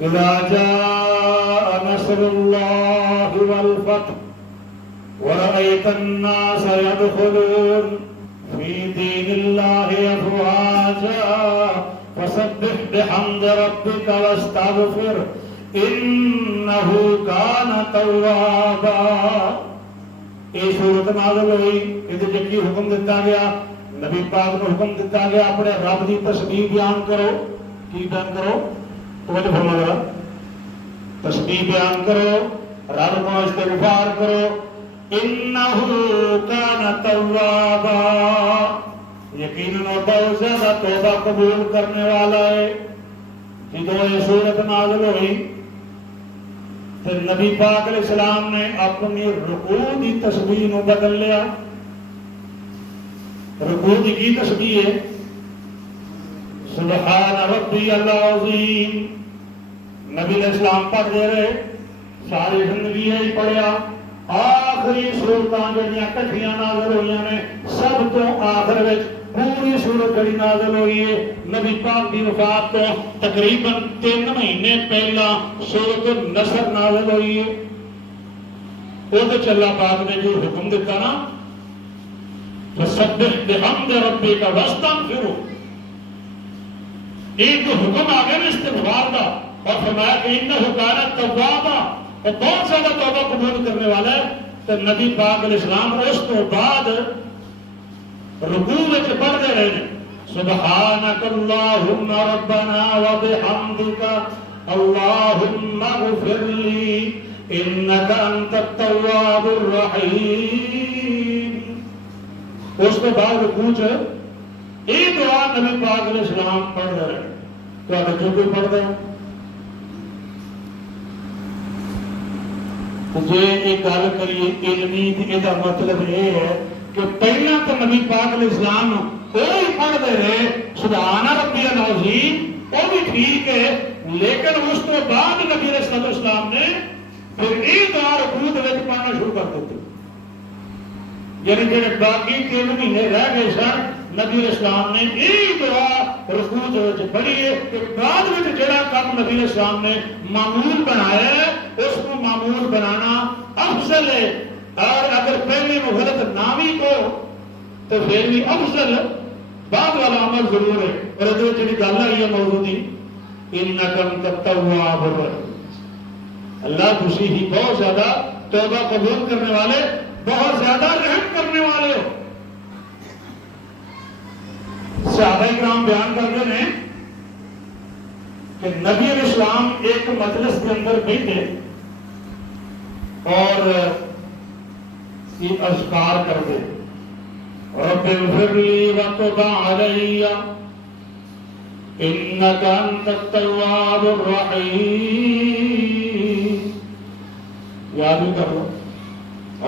اذا جاء نصر الله والفتح ورأيت الناس يدخلون في دين الله أفواجا فسبح بحمد ربك واستغفر إنه كان توابا. یہ صورت نازل ہوئی، یہ کی حکم دیتا گیا، نبی پاک نے حکم دیتا گیا اپنے رب کی تسبیح بیان کرو. کی بیان کرو؟ توجہ فرمایا، تسبیح بیان کرو، رب کو استغفار کرو. انہو کان توابا، یقیناً بہت زیادہ توبہ قبول کرنے والا ہے. جدو یہ صورت نازل ہوئی پھر نبی پاک علیہ السلام نے اپنی رکوع کی تسبیح نو بدل لیا. رکوع کی تسبیح ہے سبحان ربی العظیم. نبی علیہ السلام پڑھ دے رہے، ساری زندگی یہی پڑھیا. آخری صورتاں جڑیاں کٹھیاں نازل ہوئی نے، سب تو آخر وچ پوری صورت جڑی نازل ہوئی ہے نبی پاک کی وفات تو تقریباً 3 مہینے پہلا سورۃ النصر نازل ہوئی ہے. وہ تو اللہ پاک نے جو حکم دیتا نا فسبح بحمد ربک واستغفر، ایک جو حکم آ گیا نا استغفار کا، اور فرمایا کہ انہ کان توابا، اور بہت زیادہ توبہ قبول کرنے والا ہے. تو نبی پاک علیہ السلام اس تو بعد رکوع وچ پڑھتے رہے ہیں سبحانک اللہم ربنا وبحمدک اللہم اغفر لی انک انت التواب الرحیم. اس کے بعد رکوع چ یہ دعا نبی پاک علیہ السلام پڑھتے رہے. تو جو کوئی پڑھتا ہے جی ایک گل کریے علمی، یہ مطلب یہ ہے کہ پہلا تو نبی پاک علیہ السلام وہی پڑھتے رہے سبحان ربی العظیم، وہ بھی ٹھیک ہے، لیکن اس کے بعد نبی علیہ السلام نے پھر یہ دعا رکوع وچ پڑھنا شروع کر دیتے. یعنی جڑے باقی 3 مہینے رہ گئے سن نبی علیہ السلام نے یہی دعا رکوع وچ پڑھی ہے. کہ بعد وچ جڑا کام نبی علیہ السلام نے معمول بنایا ہے اس کو معمول بنانا افضل ہے. اور اگر پہلے میں غلط نہ بھی کو تو پھر بھی افضل بعد والا عمل ضرور ہے. اور ادھر جڑی گل آئی ہے موضوع دی انک انت التواب الرحیم، اللہ تسی ہی بہت زیادہ توبہ قبول کرنے والے، بہت زیادہ رحم کرنے والے ہو. صحابہ کرام بیان کرتے ہیں کہ نبی علیہ السلام ایک مجلس کے اندر بیٹھے اور یہ اذکار کرتے رب اغفر لی وتب علی انک انت التواب الرحیم. یاد بھی کر لو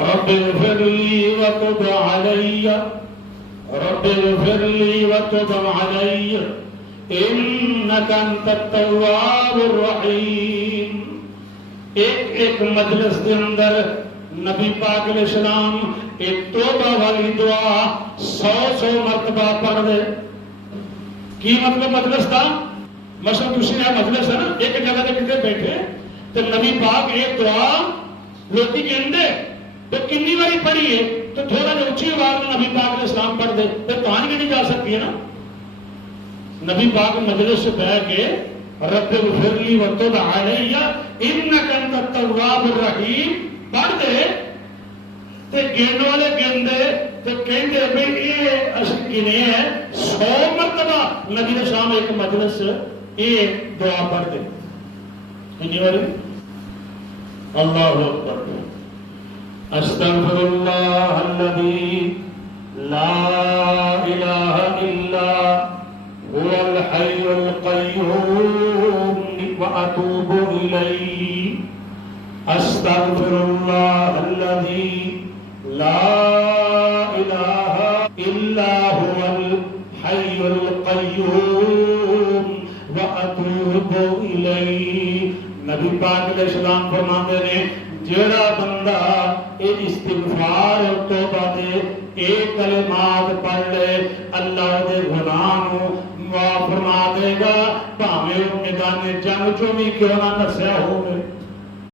رب اغفر لی وتب علی رب اغفر لی وتب علی انک انت التواب الرحیم. ایک مجلس کے اندر نبی پاک علیہ السلام ایک توبہ والی دعا 100 مرتبہ پڑھ دے. کی مطلب مجلس تھا؟ مثلا دوسری مجلس ہے نا، ایک جگہ سے کتنے بیٹھے تو نبی پاک ایک دعا لوٹی کے اندر تو کنی باری پڑھی ہے تو تھوڑا جو اچھی آواز میں نبی پاک علیہ السلام پڑھ دے تو کہانی بھی نہیں جا سکتی ہے نا. نبی پاک مجلس سے بیٹھ کے رب اغفر لی وتب علی انک انت التواب الرحیم پڑھ دے تے گن والے گن دے تے کہندے بھئی یہ اصل گنے ہے 100 مرتبہ نبی علیہ السلام ایک مجلس یہ دعا پڑھ دے. کنی باری؟ اللہ اکبر. استغفر اللہ الذی لا الہ الا هو الحي القيوم وأتوب إليه. أستغفر الله الذي لا إله إلا هو الحي القيوم وأتوب إليه. نبی پاک علیہ السلام فرماتے ہیں جیڑا بندہ اے استغفار اور توبہ دے ایک کلمات پڑھ لے اللہ دے گناہ معاف فرما دے گا، بھاویں وہ میدان جنگ چوں بھی کیوں نہ نسیا ہوے۔